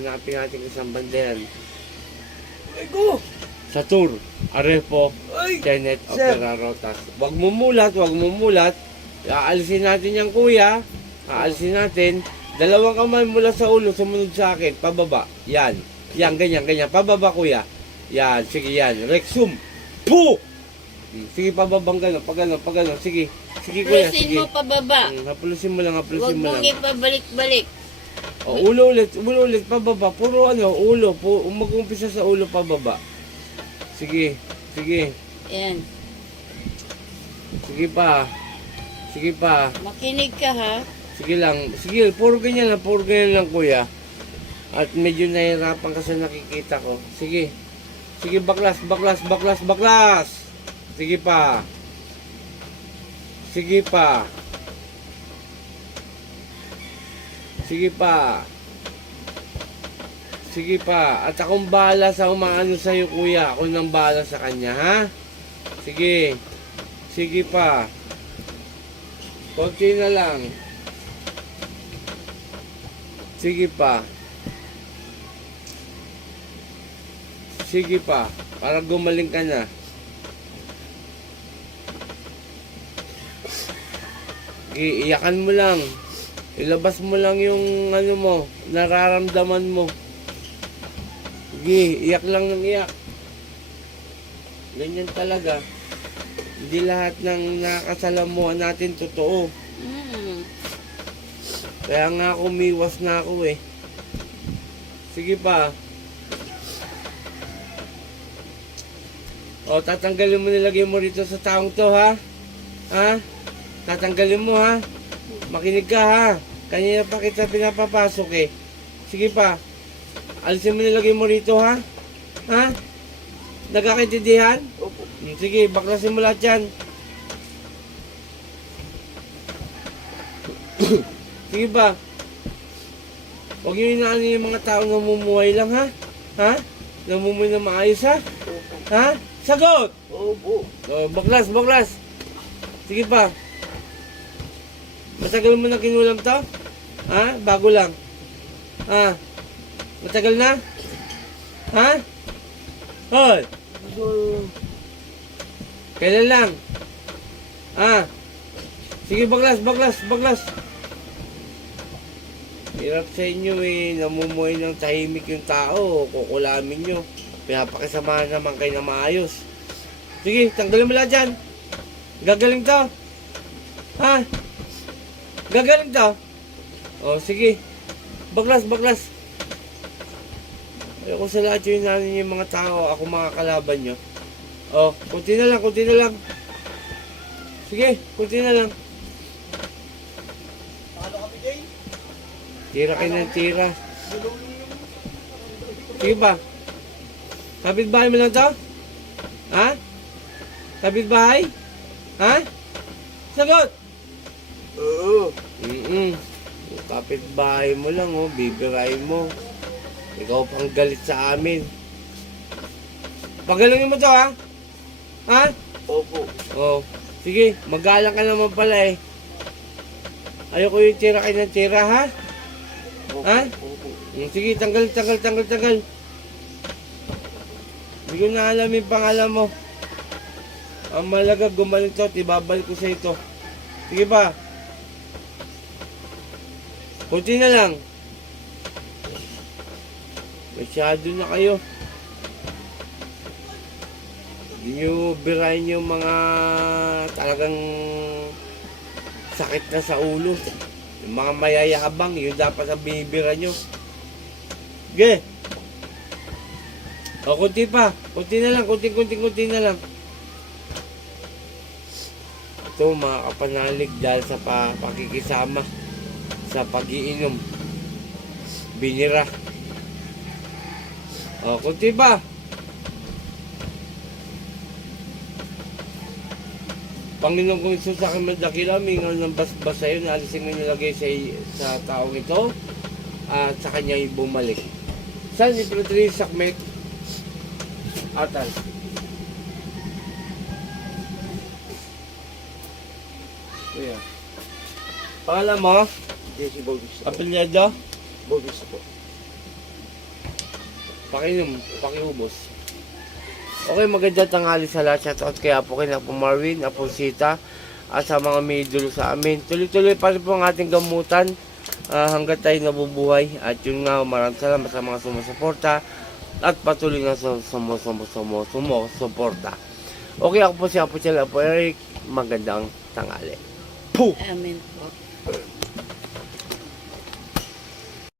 hanapin natin isang banderan. Ay ko! Sa tour, Arepo, Ay! Tenet, Sir. Opera Rotas. Huwag mo mulat, huwag mo mulat. Aalisin natin yan, kuya. Aalisin natin. Dalawang kamay mula sa ulo, sumunod sa akin. Pababa. Yan. Yan, ganyan, ganyan. Pababa, kuya. Yan, sige yan. Rexum. Puh! Sige, pababang gano'n, pag gano'n, pag gano'n. Sige. Sige, kuya, Haplusin sige. mo pababa. Hapulusin mo lang, Huwag hapulusin mo mong lang. ipabalik-balik. O, ulo ulit, pababa. Puro ano, ulo. Mag-umpisa sa ulo, pababa. Sige, sige. Yan. Sige pa. Sige pa. Makinig ka ha. Sige lang. Sige, puro ganyan lang, kuya. At medyo nahihirapan kasi nakikita ko. Sige. Sige, baklas, baklas, baklas, baklas. Sige pa. Sige pa. Sige pa. Sige pa. At akong bahala sa umaano sa'yo, kuya. Ako nang bahala sa kanya, ha? Sige. Sige pa. Konti na lang. Sige pa. Sige pa. Para gumaling ka na. Sige, iyakan mo lang. Ilabas mo lang yung ano mo, nararamdaman mo. Sige, iyak lang ng iyak. Ganyan talaga. Hindi lahat ng nakakasalamuhan natin totoo. Kaya nga umiwas na ako eh. Sige pa. O, tatanggalin mo, nilagay mo rito sa taong to, ha? Ha? Tatanggalin mo, ha? Makinig ka, ha? Kanina pa kita pinapapasok eh. Sige pa. Alisin mo, nilagay mo rito, ha? Ha? Nagkakaintindihan? Opo. Sige, baklasin mo lahat yan. Sige ba? Huwag nyo inaan yung mga tao namumuhay lang, ha? Ha? Namumuhay na maayos, ha? Opo. Ha? Sagot! Opo. Oh, baklas, baklas. Sige pa. Matagal mo na kinulam to? Ha? Bago lang. Ha? Matagal na? Ha? Hoy! Kailan lang? Ha? Sige, baklas, baklas, baklas. Hirap sa inyo eh. Namumuhay ng tahimik yung tao. Kukulamin nyo. Pinapakisamahan naman kayo na maayos. Sige, tanggalin mo lahat dyan. Gagaling to. Ha? Gagaling to. O, sige. Baklas, baklas. Ayoko sa lahat yung nanin yung mga tao. Ako mga kalaban nyo. O, kunti na lang, kunti na lang. Sige, kunti na lang. Paano kami, Jay? Tira kayo ng tira. Sige ba? Kapit-bahay mo lang to? Ha? Kapit-bahay? Ha? Sagot! Oo. Kapit-bahay mo lang, oh. Bibirahin mo. Ikaw pang galit sa amin. Pagalungin mo to, ha? Ha? Opo. Oh. Sige, magalang ka naman pala, eh. Ayoko yung tira kayo ng tira, ha? Opo. Ha? Opo. Sige, tanggal. Hindi ko na alam yung pangalan mo. Ang malaga, gumaling to, ibabalik ko sa ito. Sige ba? Kunti na lang. Masyado na kayo. Hindi nyo birahin yung mga talagang sakit na sa ulo. Yung mga mayayabang, yun dapat ang binibira nyo. Sige. O, kunti pa. Kunti na lang. Kunti na lang. Ito, mga kapanalig dahil sa pakikisama sa pag-iinom. Binira. O, kunti pa. Panginoon kong Isus, sa akin madakila, mingaw ng basbas sa'yo, naalisin mo nilagay sa taong ito, at sa kanya bumalik. San Ipratri Sakmek Atal. Kuya. Pangalan mo? Jesse Bautista po. Apelyado? Bautista po. Pakinom, pakihubos. Okay, magandang tanghali sa lahat. Shoutout kay Apo, kay Apo Marvin, Apo Sita, at sa mga may idolo sa amin. Tuloy-tuloy pa rin po ang ating gamutan hanggat tayo nabubuhay. At yun nga, maraming salamat sa mga sumusuporta at patuloy na sumusuporta. Okay, ako po si Apo Chel, Apo Eric. Magandang tanghali. Puh! Amen po.